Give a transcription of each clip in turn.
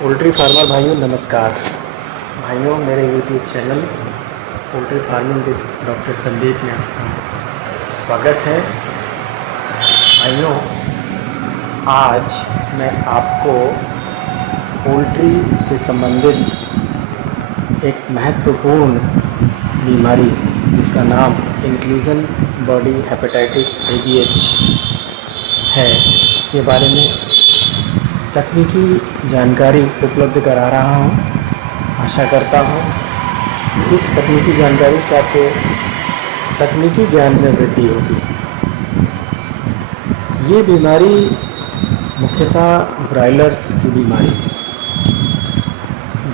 Poultry farmer भाइयों नमस्कार। भाइयों मेरे YouTube channel poultry farming with doctor Sandeep में आपका स्वागत है। भाइयों आज मैं आपको पोल्ट्री से संबंधित एक महत्वपूर्ण बीमारी जिसका नाम इंक्लूजन बॉडी हेपेटाइटिस IBH है के बारे में तकनीकी जानकारी उपलब्ध करा रहा हूँ। आशा करता हूँ इस तकनीकी जानकारी से आपको तकनीकी ज्ञान में वृद्धि होगी। ये बीमारी मुख्यतः ब्रायलर्स की बीमारी है।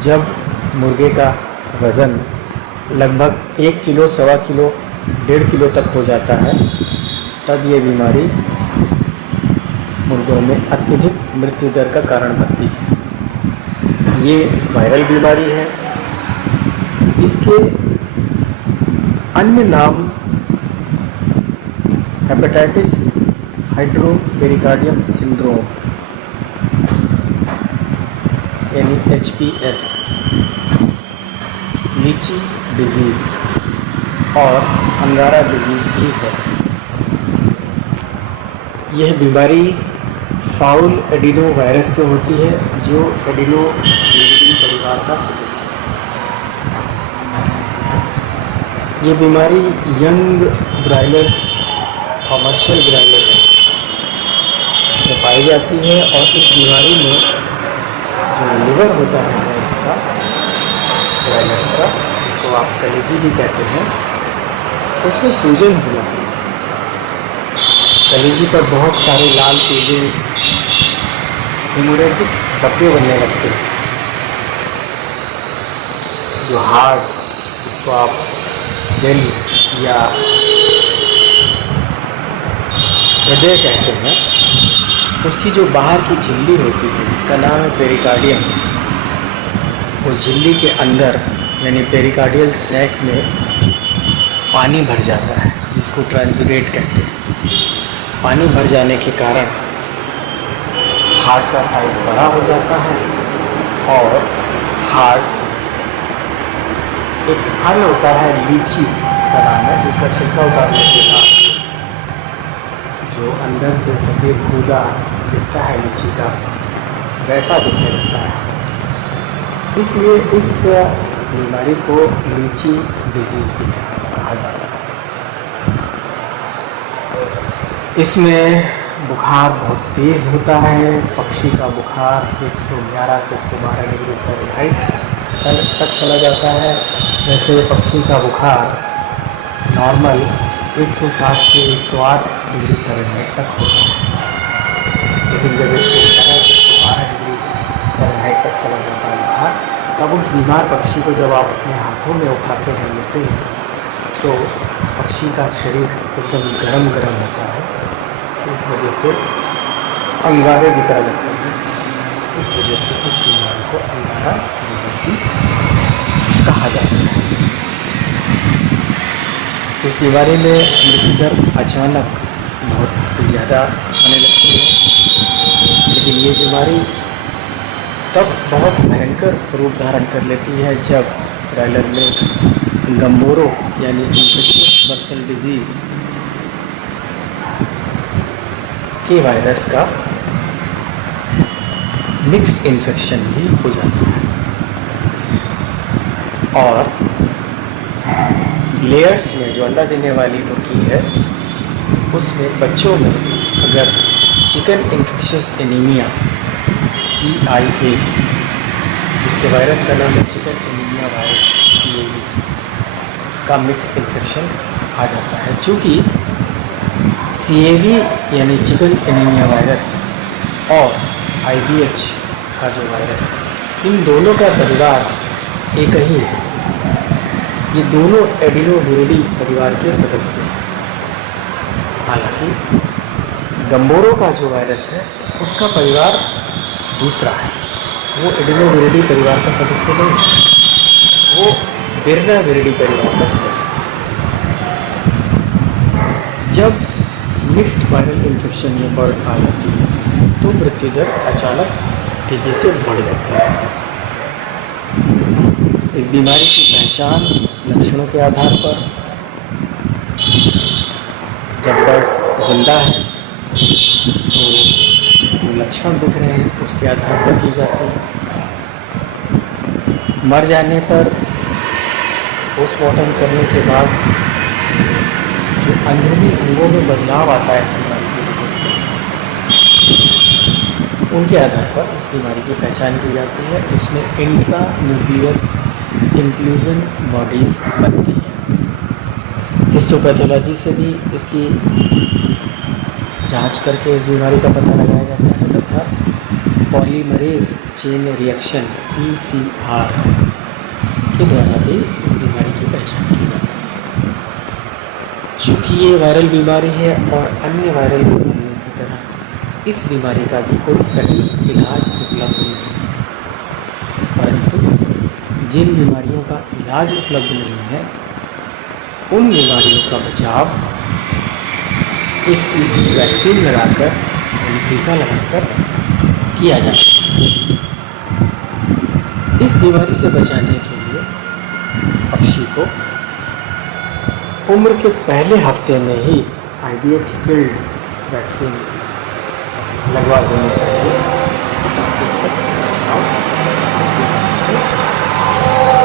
जब मुर्गे का वज़न लगभग 1 किलो, सवा किलो, 1.5 किलो तक हो जाता है तब ये बीमारी मुर्गों में अत्यधिक मृत्यु दर का कारण बनती है। ये वायरल बीमारी है। इसके अन्य नाम हेपेटाइटिस हाइड्रोपेरिकार्डियम सिंड्रोम यानी HPS, लीची डिजीज़ और अंगारा डिजीज़ भी है। यह बीमारी फाउल एडिनो वायरस से होती है जो एडिनो परिवार का सदस्य है। ये बीमारी यंग ब्रायलर्स, कमर्शियल ब्रायलर्स में पाई जाती है और इस बीमारी में जो लिवर होता है ब्रायलर्स का, जिसको आप कलेजी भी कहते हैं, उसमें सूजन हो जाती है। कलेजी पर बहुत सारे लाल पीले हेमोरेजिक धब्बे बनने लगते हैं। जो हार्ट, जिसको आप दिल या हृदय कहते हैं, उसकी जो बाहर की झिल्ली होती है जिसका नाम है पेरिकार्डियम, उस झिल्ली के अंदर यानी पेरिकार्डियल सैक में पानी भर जाता है जिसको ट्रांसुडेट कहते हैं। पानी भर जाने के कारण हार्ट का साइज़ बड़ा हो जाता है और हार्ट एक फल होता है लीची जिसका नाम है, जिसका छिलका उतारने के बाद जो अंदर से सफ़ेद गूदा दिखता है लीची का, वैसा दिखने लगता है। इसलिए इस बीमारी को लीची डिजीज़ भी कहा जाता है। इसमें बुखार बहुत तेज़ होता है। पक्षी का बुखार 111 से 112 डिग्री फ़ारेनहाइट तक चला जाता है। वैसे पक्षी का बुखार नॉर्मल 160 से 108 डिग्री फ़ारेनहाइट तक होता है, लेकिन जब 111 से 112 डिग्री फ़ारेनहाइट तक चला जाता है बुखार, तब उस बीमार पक्षी को जब आप अपने हाथों में उठाते हैं, लेते हैं, तो पक्षी का शरीर एकदम गरम होता है। इस वजह से अंगारे की तरह लगते हैं। इस वजह से इस बीमारी को अंगारा डिजीज़ भी कहा जाता है। इस बीमारी में मृत्यु दर अचानक बहुत ज़्यादा होने लगती है, लेकिन ये बीमारी तब बहुत भयंकर रूप धारण कर लेती है जब ब्रायलर में गम्बोरो यानी इन्फेक्शियस बर्सल डिजीज़ के वायरस का मिक्स्ड इन्फेक्शन भी हो जाता है और लेयर्स में जो अंडा देने वाली मुर्गी है उसमें बच्चों में अगर चिकन इन्फेक्शियस एनीमिया CIA, जिसके वायरस का नाम है चिकन एनीमिया वायरस CAV का मिक्स्ड इन्फेक्शन आ जाता है। चूँकि CAV यानी चिकन एनीमिया वायरस और IBH का जो वायरस है, इन दोनों का परिवार एक ही है। ये दोनों एडिनोविरिडी परिवार के सदस्य हैं। हालांकि गम्बोरो का जो वायरस है उसका परिवार दूसरा है, वो एडिनोविरिडी परिवार का सदस्य नहीं, वो बिर्नाविरिडी परिवार का सदस्य है। जब मिक्स्ड वायरल इन्फेक्शन में बर्ड आ जाती है तो मृत्यु दर अचानक तेज़ी से बढ़ जाती है। इस बीमारी की पहचान लक्षणों के आधार पर, जब बर्ड जिंदा है तो जो लक्षण दिख रहे हैं उसके आधार पर की जाती है। मर जाने पर पोस्टमार्टम करने के बाद जो अंदरूनी अंगों में बदलाव आता है इस बीमारी की वजह से, उनके आधार पर इस बीमारी की पहचान की जाती है, जिसमें इंट्रा न्यूक्लियर इंक्लूजन बॉडीज़ बनती हैं। हिस्टोपैथोलॉजी से भी इसकी जांच करके इस बीमारी का पता लगाया जाता है तथा पॉलीमरेज चेन रिएक्शन PCR के द्वारा भी इस बीमारी की पहचान की जाती है। चूँकि ये वायरल बीमारी है और अन्य वायरल बीमारियों की तरह इस बीमारी का भी कोई सटीक इलाज उपलब्ध नहीं है, परंतु जिन बीमारियों का इलाज उपलब्ध नहीं है उन बीमारियों का बचाव इसकी वैक्सीन लगाकर, टीका लगाकर किया जा सकता है। इस बीमारी से बचाने के लिए पक्षी को उम्र के पहले हफ्ते में ही IDH किल्ड वैक्सीन लगवा देनी चाहिए, ताकि बचाव इस बीमारी से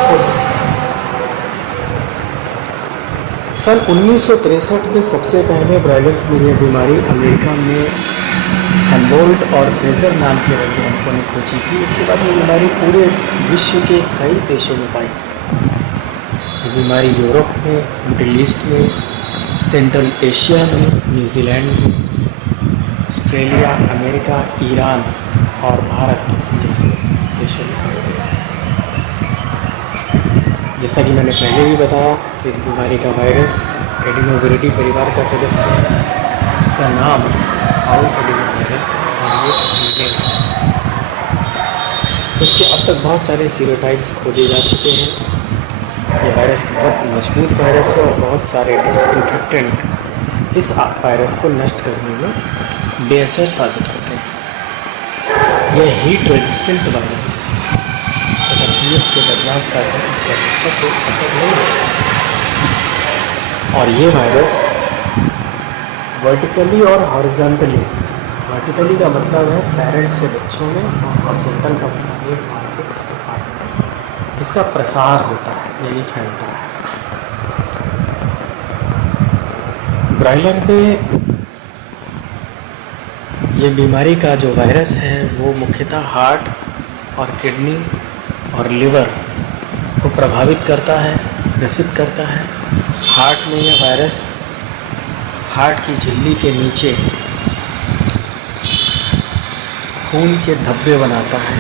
हो सके। सन 1963 में सबसे पहले ब्रायलर्स में यह बीमारी अमेरिका में हेम्बोल्ट और फ्रेजर नाम के वैज्ञानिकों ने खोजी थी। उसके बाद ये बीमारी पूरे विश्व के कई देशों में पाई। ये बीमारी यूरोप में, मिडिल ईस्ट में, सेंट्रल एशिया में, न्यूजीलैंड में, ऑस्ट्रेलिया, अमेरिका, ईरान और भारत जैसे देशों में पाई गई। जैसा कि मैंने पहले भी बताया कि इस बीमारी का वायरस एडिनोविरिडी परिवार का सदस्य है, जिसका नाम फाउल एडिनोवायरस है और ये मीज़ल वायरस है। इसके अब तक बहुत सारे सीरोटाइप्स खोजे जा चुके हैं। ये वायरस बहुत मजबूत वायरस है और बहुत सारे डिसइंफेक्टेंट इस वायरस को नष्ट करने में बेअसर साबित होते हैं। यह हीट रेजिस्टेंट वायरस है तथा pH के बदलाव का इस वायरस पर कोई असर नहीं होता और ये वायरस वर्टिकली और हॉरिजॉन्टली, वर्टिकली का मतलब है पैरेंट से बच्चों में और हॉरिजॉन्टल का मतलब है मां से पुस्तक में इसका प्रसार होता है, यानी फैलता है। ब्रायलर में ये बीमारी का जो वायरस है वो मुख्यतः हार्ट और किडनी और लिवर को प्रभावित करता है, ग्रसित करता है। हार्ट में यह वायरस हार्ट की झिल्ली के नीचे खून के धब्बे बनाता है,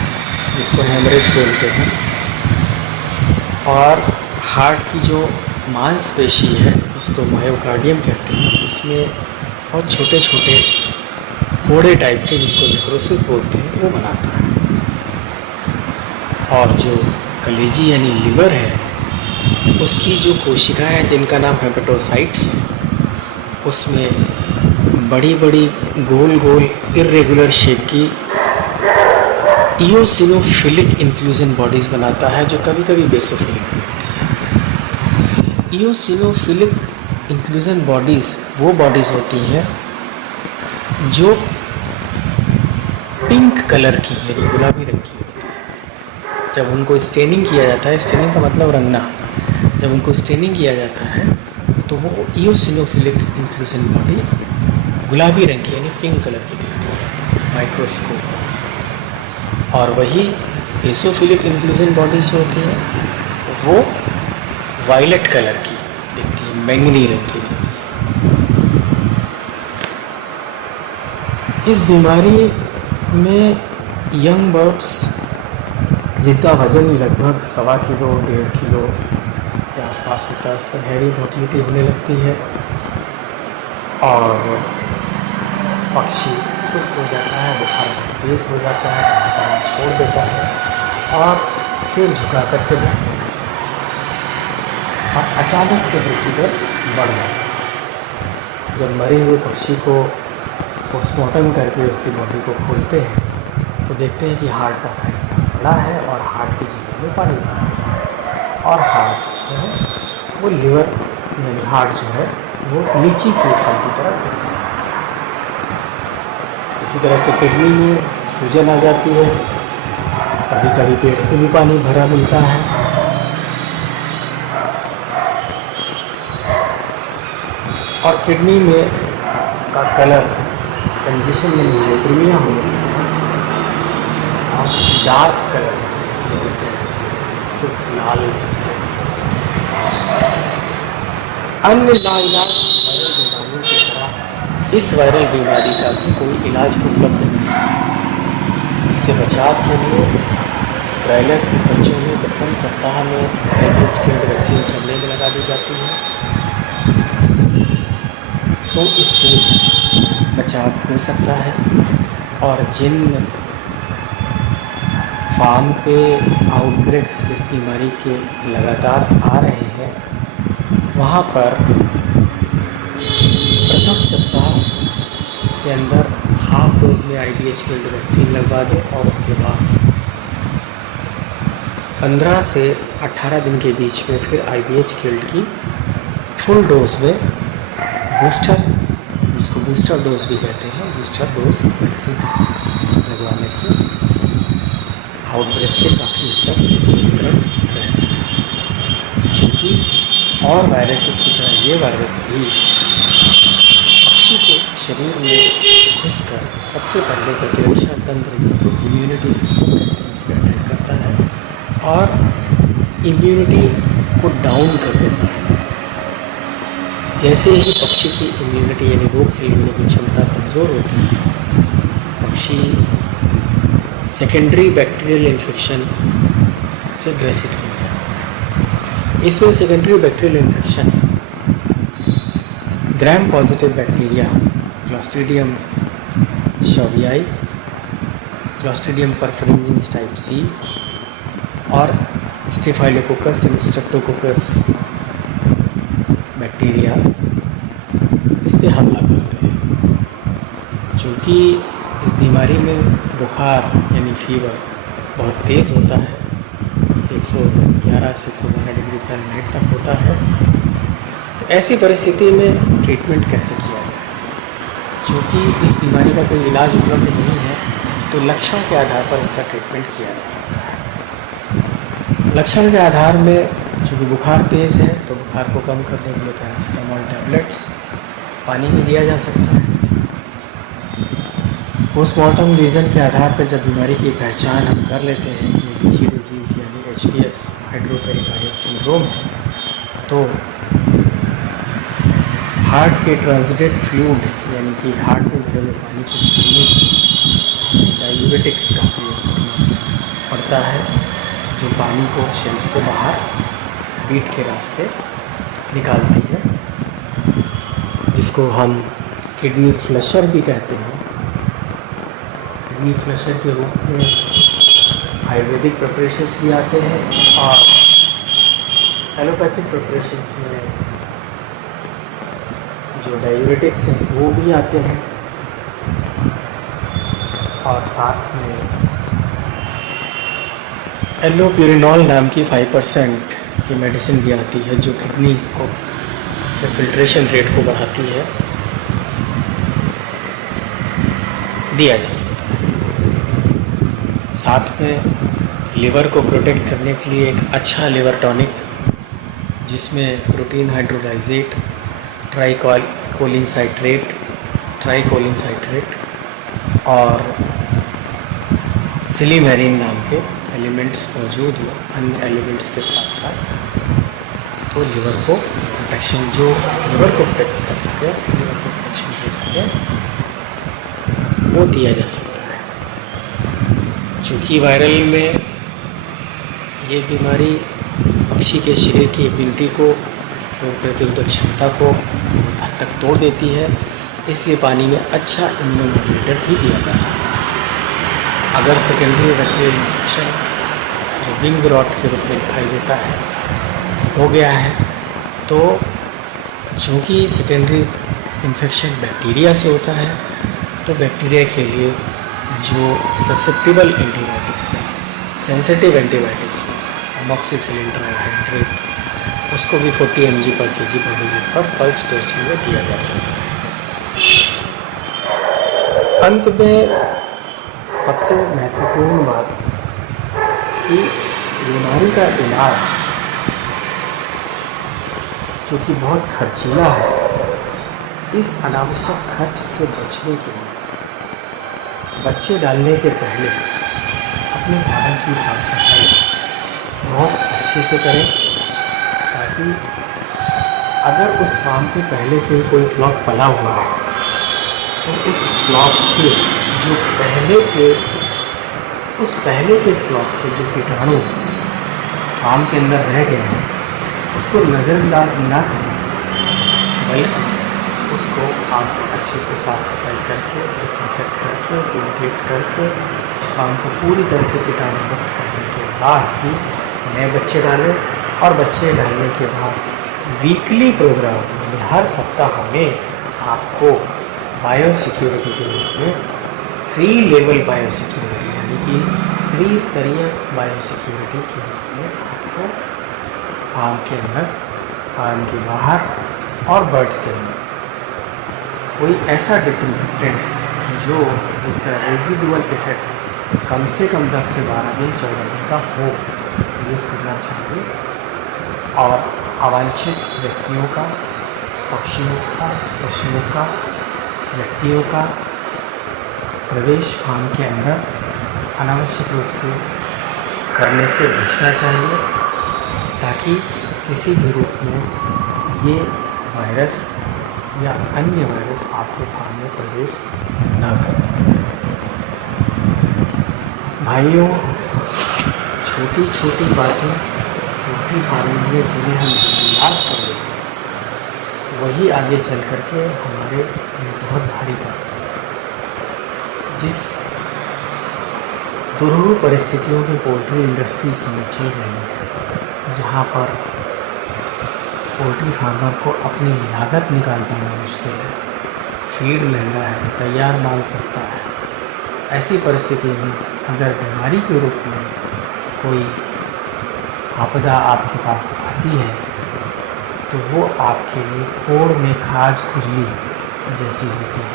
जिसको हेमरेज बोलते हैं, और हार्ट की जो मांसपेशी है जिसको मायोकार्डियम कहते हैं, उसमें बहुत छोटे छोटे फोड़े टाइप के, जिसको नेक्रोसिस बोलते हैं, वो बनाता है। और जो कलेजी यानी लिवर है, उसकी जो कोशिकाएं हैं जिनका नाम हेपेटोसाइट्स है, उसमें बड़ी बड़ी गोल गोल इर्रेगुलर शेप की इओसिनोफिलिक इंक्लूजन बॉडीज़ बनाता है, जो कभी कभी बेसोफिलिक भी होती है। इओसिनोफिलिक इंक्लूजन बॉडीज़ वो बॉडीज़ होती हैं जो पिंक कलर की यानी गुलाबी रंग की होती है। जब उनको स्टेनिंग किया जाता है, स्टेनिंग का मतलब रंगना, जब उनको स्टेनिंग किया जाता है तो वो इओसिनोफिलिक इंक्लूजन बॉडी गुलाबी रंग की यानी पिंक कलर की दिखती है माइक्रोस्कोप। और वही बेसोफिलिक इंक्लूजन बॉडीज जो होती हैं वो वायलेट कलर की दिखती है, बैंगनी रंग की दिखती है। इस बीमारी में यंग बर्ड्स जिनका वज़न लगभग 1.25 किलो 1.5 किलो के आसपास होता है, उस पर हैवी मोटिलिटी होने लगती है और पक्षी सुस्त हो जाता है, बुखार तेज हो जाता है, खाना छोड़ देता है और सिर झुका करके बैठने लगता है और अचानक से मृत्यु दर बढ़ जाता है। जब मरे हुए पक्षी को पोस्टमार्टम करके उसकी बॉडी को खोलते हैं तो देखते हैं कि हार्ट का साइज़ बहुत बड़ा है और हार्ट की झिल्ली में पानी भरा है और हार्ट जो है वो लिवर यानी हार्ट जो है वो लीची के फल की तरह दिखता है। इसी तरह से किडनी में सूजन आ जाती है, कभी कभी पेट में भी पानी भरा मिलता है। और किडनी में का कलर कंजेशन में न्यूक्रिमिया होने और डार्क कलर सुख लाल अन्य लाइलाज वायरल बीमारियों की तरह इस वायरल बीमारी का भी कोई इलाज उपलब्ध नहीं है। इससे बचाव के लिए ब्रॉयलर बच्चों में प्रथम सप्ताह में वैक्सीन चलने में लगा दी जाती है, तो इससे बचाव हो सकता है। और जिन फार्म पे आउटब्रेक्स इस बीमारी के लगातार आ रहे हैं वहाँ पर प्रथम सप्ताह के अंदर हाफ डोज में IBH किल्ड वैक्सीन लगवा दें और उसके बाद 15 से 18 दिन के बीच में फिर IBH किल्ड की फुल डोज में बूस्टर, जिसको बूस्टर डोज भी कहते हैं, बूस्टर डोज वैक्सीन लगवाने से आउटब्रेक के काफ़ी हद तक नियंत्रण रहता है। चूँकि और वायरसेस की तरह ये वायरस भी पक्षी के शरीर में घुसकर सबसे पहले प्रतिरक्षा तंत्र, जिसको इम्यूनिटी सिस्टम कहते हैं, उस पर अटैक करता है और इम्यूनिटी को डाउन कर देता है। जैसे ही पक्षी की इम्यूनिटी यानी रोग से लड़ने की क्षमता कमज़ोर होती है, पक्षी सेकेंडरी बैक्टीरियल इन्फेक्शन से ग्रसित हो जाता है। इसमें secondary bacterial infection gram positive bacteria clostridium chauvoei, clostridium perfringens type C और स्टेफाइलोकोकस एंड स्ट्रेप्टोकोकस बैक्टीरिया इस पे हमला करते हैं। चूँकि इस बीमारी में बुखार यानी फीवर बहुत तेज़ होता है, 111 से 112 डिग्री फ़ारेनहाइट तक होता है, तो ऐसी परिस्थिति में ट्रीटमेंट कैसे किया जाए? चूँकि इस बीमारी का कोई इलाज उपलब्ध नहीं है, तो लक्षण के आधार पर इसका ट्रीटमेंट किया जा सकता है। लक्षण के आधार में चूँकि बुखार तेज़ है तो बुखार को कम करने के लिए पैरासीटामोल टैबलेट्स पानी में दिया जा सकता है। पोस्टमार्टम लीजन के आधार पर जब बीमारी की पहचान हम कर लेते हैं कि लीची डिजीज़ यानी HPS हाइड्रोपेरिकार्डियक सिंड्रोम है, तो हार्ट के ट्रांजिटेड फ्लूइड यानी कि हार्ट में भरे हुए पानी को निकालने के लिए डायूरेटिक्स का प्रयोग करना पड़ता है, जो पानी को शरीर से बाहर पीठ के रास्ते निकालती है, जिसको हम किडनी फ्लशर भी कहते हैं। किडनी फ्लशर के रूप में आयुर्वेदिक प्रिपरेशंस भी आते हैं और एलोपैथिक प्रिपरेशंस में जो डायूरेटिक्स हैं वो भी आते हैं, और साथ में एलोप्यूरिनॉल नाम की 5% की मेडिसिन भी आती है, जो किडनी को फिल्ट्रेशन रेट को बढ़ाती है, दिया जा सकता है। साथ में लिवर को प्रोटेक्ट करने के लिए एक अच्छा लिवर टॉनिक, जिसमें प्रोटीन हाइड्रोलाइजेट, ट्राइकोलिन साइट्रेट और सिलीमेरिन नाम के एलिमेंट्स मौजूद हो, अन्य एलिमेंट्स के साथ साथ, तो लिवर को प्रोटेक्शन, जो लिवर को प्रोटेक्ट कर सके, लिवर को प्रोटेक्शन दे सके, वो दिया जा सकता है। चूँकि वायरल में ये बीमारी पक्षी के शरीर की इम्यूनिटी को, रोग प्रतिरोधक क्षमता को बहुत हद तक तोड़ देती है, इसलिए पानी में अच्छा इम्यूनोमोड्यूलेटर भी दिया जा सकता है। अगर सेकेंडरी बैक्टीरियल इन्फेक्शन, जो विंग रॉट के रूप में दिखाई देता है, हो गया है, तो चूँकि सेकेंडरी इन्फेक्शन बैक्टीरिया से होता है, तो बैक्टीरिया के लिए जो ससेप्टिबल एंटीबायोटिक्स है, सेंसिटिव एंटीबायोटिक्स है, अमोक्सिसिलिन ट्राइहाइड्रेट, उसको भी 40 mg पर kg पर यूनिट पर पल्स डोसिंग में दिया जा सकता है। अंत में सबसे महत्वपूर्ण बात कि बीमारी का इलाज जो कि बहुत खर्चीला है, इस अनावश्यक खर्च से बचने के लिए बच्चे डालने के पहले अपने फार्म की साफ सफाई बहुत अच्छे से करें, ताकि अगर उस फार्म के पहले से ही कोई फ्लॉक पला हुआ है तो उस फ्लॉक के जो पहले के फ्लॉक के जो कीटाणु फार्म के अंदर रह गए हैं उसको नज़रअंदाज ना करें, बल्कि उसको आप अच्छे से साफ सफाई करके, डिसइंफेक्ट करके, वेंटिलेट करके फार्म को पूरी तरह से कीटाणु मुक्त करने के बाद ही नए बच्चे डालें। और बच्चे डालने के बाद वीकली प्रोग्राम यानी हर सप्ताह में आपको बायो सिक्योरिटी के रूप में 3 लेवल बायो सिक्योरिटी यानी कि 3 स्तरीय बायो सिक्योरिटी के रूप में आपको फार्म के अंदर, फार्म के बाहर और बर्ड्स के अंदर कोई ऐसा डिसइंफेक्टेंट जो जिसका रेजिडुअल इफेक्ट कम से कम 10 से 12 दिन 14 दिन का हो यूज़ करना चाहिए। और अवांछित व्यक्तियों का, पशुओं का, व्यक्तियों का प्रवेश फार्म के अंदर अनावश्यक रूप से करने से बचना चाहिए, ताकि किसी भी रूप में ये वायरस या अन्य वायरस आपके फार्म में प्रवेश न करें। भाइयों, छोटी छोटी बातें पोल्ट्री फार्मिंग में जिन्हें हम नज़रअंदाज कर देते हैं वही आगे चल कर के हमारे लिए बहुत भारी पड़ता है। जिस दुरूह परिस्थितियों में पोल्ट्री इंडस्ट्री समय चल रही है, जहाँ पर पोल्ट्री फार्मर को अपनी लागत निकाल पाना मुश्किल है, फीड महंगा है, तैयार माल सस्ता है, ऐसी परिस्थिति में अगर बीमारी के रूप में कोई आपदा आपके पास आती है तो वो आपके लिए कोड़ में खाज खुजली जैसी होती है,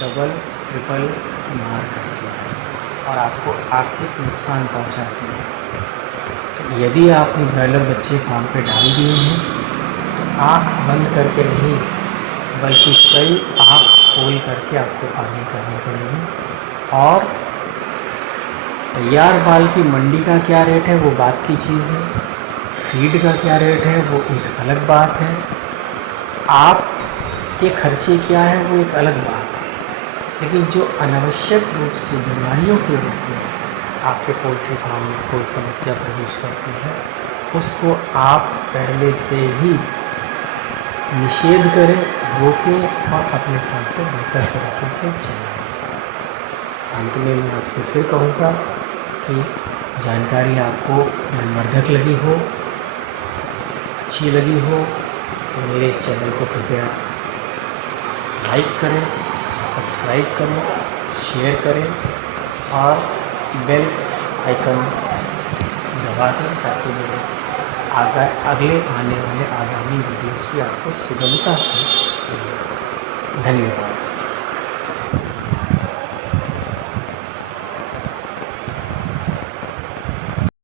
डबल ट्रिपल मार करती है और आपको आर्थिक नुकसान पहुंचाती है। तो यदि आपने ब्रॉयलर बच्चे फार्म पे डाल दिए हैं तो आँख बंद करके नहीं, बल्कि कई आँख खोल करके आपको फार्मिंग करनी पड़ेगी। और तैयार माल की मंडी का क्या रेट है वो बात की चीज़ है, फीड का क्या रेट है वो एक अलग बात है, आप के खर्चे क्या है वो एक अलग बात है। लेकिन जो अनावश्यक रूप से बीमारियों के रूप में आपके पोल्ट्री फार्म में कोई समस्या प्रवेश करती है, उसको आप पहले से ही निषेध करें, रोकें और अपने फार्म को बेहतर तरीके से चलाएं। अंत में मैं आपसे फिर कहूँगा कि जानकारी आपको मनवर्धक लगी हो, अच्छी लगी हो तो मेरे इस चैनल को कृपया लाइक करें, सब्सक्राइब करें, शेयर करें और बेल आइकन दबा दें, ताकि मेरे अगले आने वाले आगामी वीडियोस भी आपको सुगमता से मिलें। धन्यवाद।